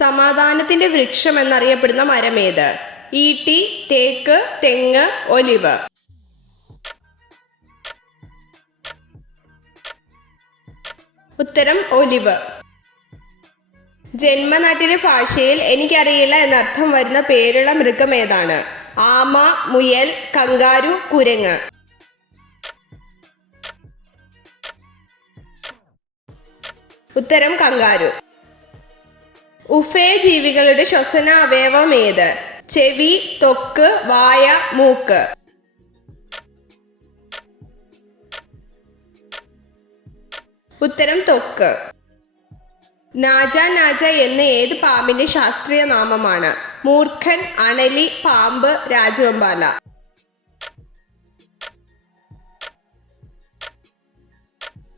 സമാധാനത്തിന്റെ വൃക്ഷം എന്നറിയപ്പെടുന്ന മരമേത്? ഈട്ടി, തേക്ക്, തെങ്ങ്, ഒലിവ്. ഉത്തരം ഒലിവ്. ജന്മനാട്ടിലെ ഭാഷയിൽ എനിക്കറിയില്ല എന്നർത്ഥം വരുന്ന പേരുള്ള മൃഗം ഏതാണ്? ആമ, മുയൽ, കങ്കാരു, കുരങ്ങ്. ഉത്തരം കങ്കാരു. ഉഭയജീവികളുടെ ശ്വസന അവയവം ഏത്? ചെവി, ത്വക്ക്, വായ, മൂക്ക്. ഉത്തരം ത്വക്ക്. നാജ നാജ എന്ന ഏത് പാമ്പിന്റെ ശാസ്ത്രീയ നാമമാണ്? മൂർഖൻ, അണലി, പാമ്പ്, രാജവെമ്പാല.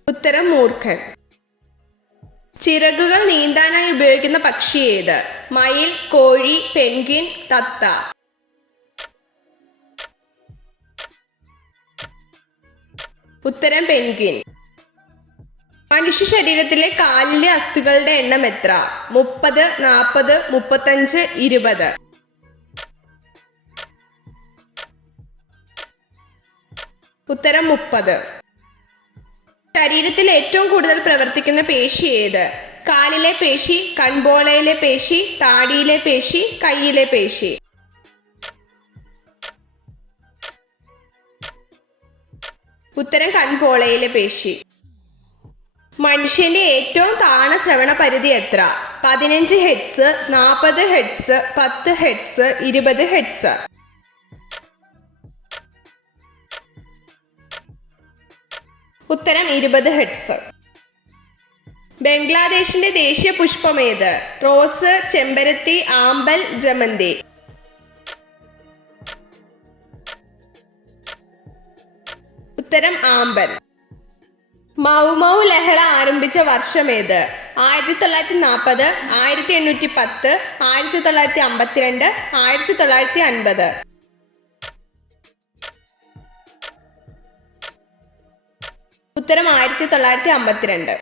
ഉത്തരം മൂർഖൻ. ചിറകുകൾ നീന്താനായി ഉപയോഗിക്കുന്ന പക്ഷി ഏത്? മയിൽ, കോഴി, പെൻഗ്വിൻ, തത്ത. ഉത്തരം പെൻഗ്വിൻ. മനുഷ്യ ശരീരത്തിലെ കാലിലെ അസ്ഥികളുടെ എണ്ണം എത്ര? 30, 40, 35, 20. ഉത്തരം 30. ശരീരത്തിൽ ഏറ്റവും കൂടുതൽ പ്രവർത്തിക്കുന്ന പേശി ഏത്? കാലിലെ പേശി, കൺപോളയിലെ പേശി, താടിയിലെ പേശി, കൈയിലെ പേശി. ഉത്തരം കൺപോളയിലെ പേശി. മനുഷ്യന്റെ ഏറ്റവും താഴ്ന്ന ശ്രവണ പരിധി എത്ര? 15 ഹെർട്സ്, 40 ഹെർട്സ്, 10 ഹെർട്സ്, 20 ഹെർട്സ്. ഉത്തരം 20 ഹെർട്സ്. ബംഗ്ലാദേശിന്റെ ദേശീയ പുഷ്പം ഏത്? റോസ്, ചെമ്പരത്തി, ആമ്പൽ, ജമന്തി. ഉത്തരം ആമ്പൽ. മൗമൗ ലഹള ആരംഭിച്ച വർഷം ഏത്? 1940, 1810, 1952, 1950. ഉത്തരം 1952.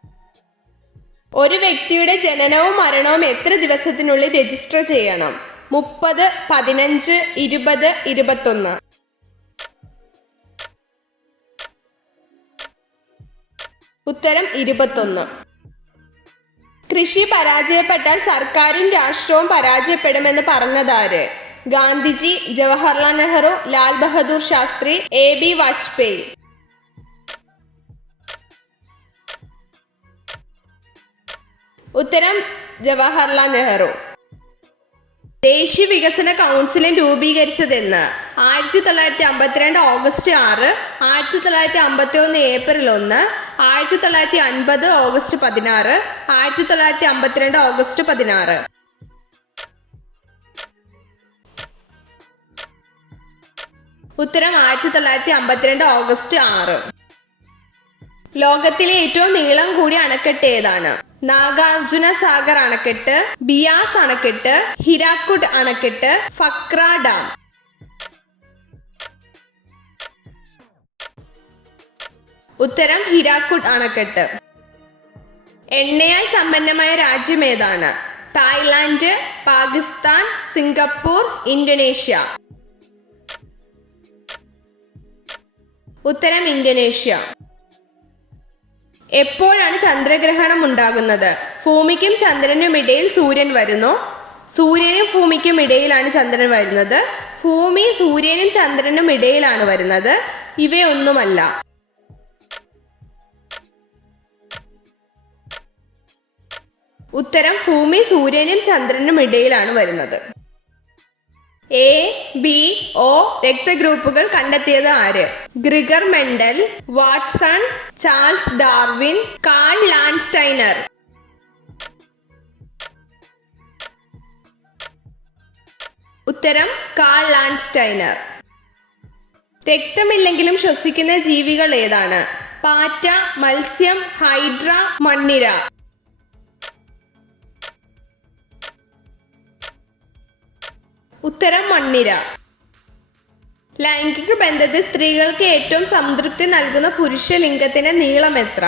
ഒരു വ്യക്തിയുടെ ജനനവും മരണവും എത്ര ദിവസത്തിനുള്ളിൽ രജിസ്റ്റർ ചെയ്യണം? 30, 15, 20, 21. ഉത്തരം 21. കൃഷി പരാജയപ്പെട്ടാൽ സർക്കാരും രാഷ്ട്രവും പരാജയപ്പെടുമെന്ന് പറഞ്ഞതാര്? ഗാന്ധിജി, ജവഹർലാൽ നെഹ്റു, ലാൽ ബഹദൂർ ശാസ്ത്രി, AB വാജ്പേയി. ഉത്തരം ജവഹർലാൽ നെഹ്റു. ദേശീയ വികസന കൗൺസിൽ രൂപീകരിച്ചതെന്ന്? 1952 ഓഗസ്റ്റ് 6, 1951 ഏപ്രിൽ 1, 1950 ഓഗസ്റ്റ് 16, 1952 ഓഗസ്റ്റ് 16. ഉത്തരം 1952 ഓഗസ്റ്റ് 6. ലോകത്തിലെ ഏറ്റവും നീളം കൂടിയ അണക്കെട്ട് ഏതാണ്? നാഗാർജുന സാഗർ അണക്കെട്ട്, ബിയാസ് അണക്കെട്ട്, ഹിരാക്കുഡ് അണക്കെട്ട്, ഫക്ര ഡാം. ഉത്തരം ഹിരാക്കുഡ് അണക്കെട്ട്. എണ്ണയാൽ സമ്പന്നമായ രാജ്യം ഏതാണ്? Thailand, Pakistan, Singapore, Indonesia. ഉത്തരം ഇന്തോനേഷ്യ. എപ്പോഴാണ് ചന്ദ്രഗ്രഹണം ഉണ്ടാകുന്നത്? ഭൂമിക്കും ചന്ദ്രനും ഇടയിൽ സൂര്യൻ വരുന്നു. സൂര്യനും ഭൂമിക്കും ഇടയിലാണ് ചന്ദ്രൻ വരുന്നത്. ഭൂമി സൂര്യനും ചന്ദ്രനും ഇടയിലാണ് വരുന്നത്. ഇവയൊന്നുമല്ല. ഉത്തരം ഭൂമി സൂര്യനും ചന്ദ്രനും ഇടയിലാണ് വരുന്നത്. A, B, O രക്തഗ്രൂപ്പുകൾ കണ്ടെത്തിയത് ആര്? Gregor Mendel, Watson, Charles Darwin, Karl Landsteiner. ഉത്തരം കാൾ ലാൻഡ്സ്റ്റൈനർ. രക്തമില്ലെങ്കിലും ശ്വസിക്കുന്ന ജീവികൾ ഏതാണ്? പാറ്റ, മത്സ്യം, ഹൈഡ്ര, മണ്ണിര. ഉത്തരം മണ്ണിര. ലൈംഗിക ബന്ധത്തിൽ സ്ത്രീകൾക്ക് ഏറ്റവും സംതൃപ്തി നൽകുന്ന പുരുഷലിംഗത്തിന്റെ നീളം എത്ര?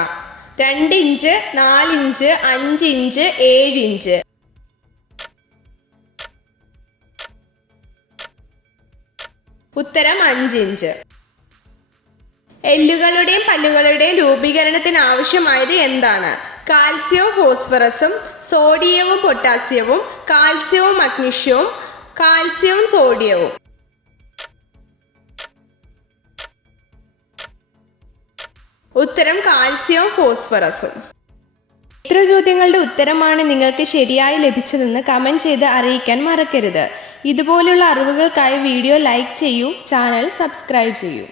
2 ഇഞ്ച്, 4 ഇഞ്ച്, 5 ഇഞ്ച്, 7 ഇഞ്ച്. 7 ഉത്തരം 5 ഇഞ്ച്. എല്ലുകളുടെയും പല്ലുകളുടെയും രൂപീകരണത്തിന് ആവശ്യമായത് എന്താണ്? കാൽസ്യവും ഫോസ്ഫറസും, സോഡിയവും പൊട്ടാസ്യവും, കാൽസ്യവും മഗ്നീഷ്യവും, കാൽസ്യവും സോഡിയവും. ഉത്തരം കാൽസ്യവും ഫോസ്ഫറസും. എത്ര ചോദ്യങ്ങളുടെ ഉത്തരമാണ് നിങ്ങൾക്ക് ശരിയായി ലഭിച്ചതെന്ന് കമൻറ്റ് ചെയ്ത് അറിയിക്കാൻ മറക്കരുത്. ഇതുപോലുള്ള അറിവുകൾക്കായി വീഡിയോ ലൈക്ക് ചെയ്യൂ, ചാനൽ സബ്സ്ക്രൈബ് ചെയ്യൂ.